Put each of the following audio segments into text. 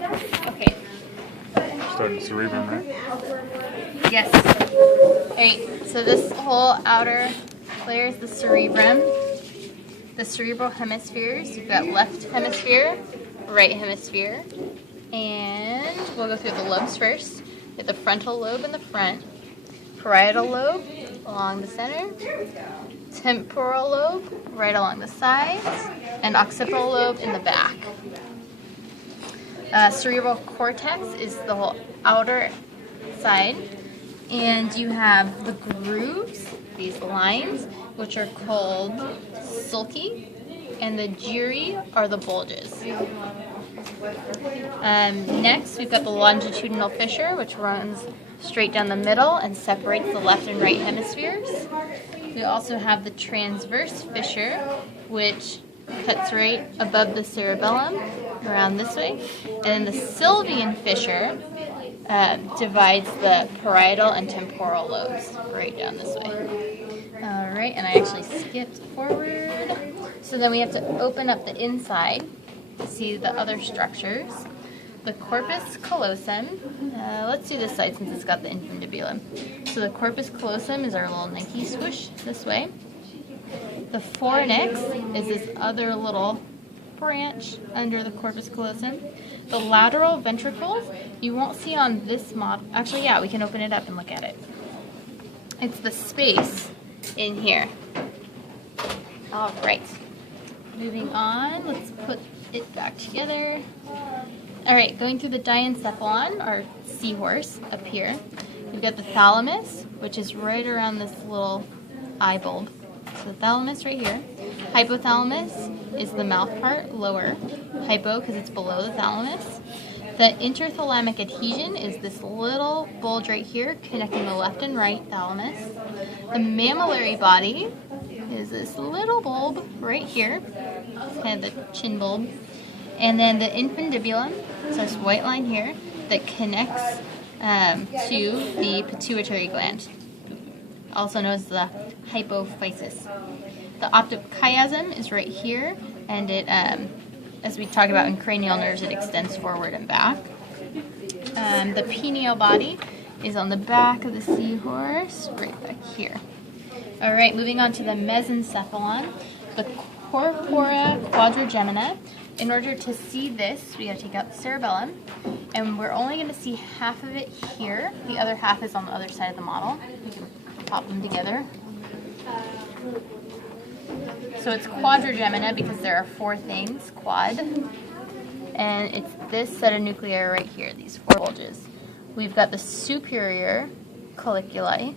Okay. Starting cerebrum, right? Yes. Alright, so this whole outer layer is the cerebrum. The cerebral hemispheres. You've got left hemisphere, right hemisphere. And we'll go through the lobes first. We have the frontal lobe in the front, parietal lobe along the center, temporal lobe right along the sides, and occipital lobe in the back. Cerebral cortex is the whole outer side, and you have the grooves, these lines, which are called sulci, and the gyri are the bulges. Next, we've got the longitudinal fissure, which runs straight down the middle and separates the left and right hemispheres. We also have the transverse fissure, which cuts right above the cerebellum around this way. And then the Sylvian fissure divides the parietal and temporal lobes right down this way. All right, and I actually skipped forward. So then we have to open up the inside to see the other structures. The corpus callosum, let's do this side since it's got the infundibulum. So the corpus callosum is our little Nike swoosh this way. The fornix is this other little branch under the corpus callosum. The lateral ventricles, you won't see on this model. Actually, yeah, we can open it up and look at it. It's the space in here. All right, moving on, let's put it back together. All right, going through the diencephalon, or seahorse, up here. We've got the thalamus, which is right around this little eye bulb. So the thalamus right here. Hypothalamus is the mouth part, lower. Hypo, because it's below the thalamus. The interthalamic adhesion is this little bulge right here, connecting the left and right thalamus. The mammillary body is this little bulb right here. It's kind of the chin bulb. And then the infundibulum, so this white line here, that connects to the pituitary gland, also known as the hypophysis. The optic chiasm is right here, and it, as we talk about in cranial nerves, it extends forward and back. The pineal body is on the back of the seahorse, right back here. All right, moving on to the mesencephalon, the corpora quadrigemina. In order to see this, we gotta take out the cerebellum, and we're only gonna see half of it here. The other half is on the other side of the model. We can pop them together. So it's quadrigemina because there are four things, quad, and it's this set of nuclei right here, these four bulges. We've got the superior colliculi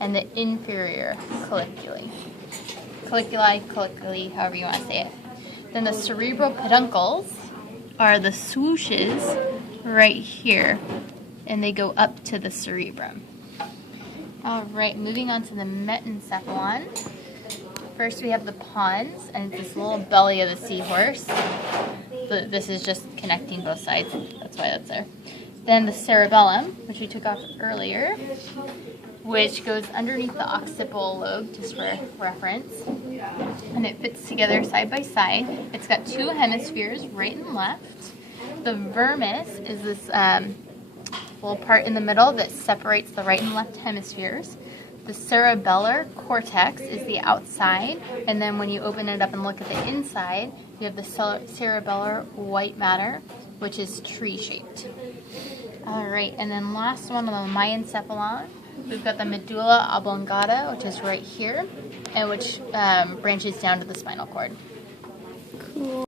and the inferior colliculi. Colliculi, however you want to say it. Then the cerebral peduncles are the swooshes right here, and they go up to the cerebrum. All right, moving on to the metencephalon. First we have the pons, and it's this little belly of the seahorse. This is just connecting both sides, that's why that's there. Then the cerebellum, which we took off earlier, which goes underneath the occipital lobe, just for reference. And it fits together side by side. It's got two hemispheres, right and left. The vermis is this little part in the middle that separates the right and left hemispheres. The cerebellar cortex is the outside, and then when you open it up and look at the inside, you have the cerebellar white matter, which is tree-shaped. All right, and then last one on the myencephalon, we've got the medulla oblongata, which is right here, and which branches down to the spinal cord. Cool.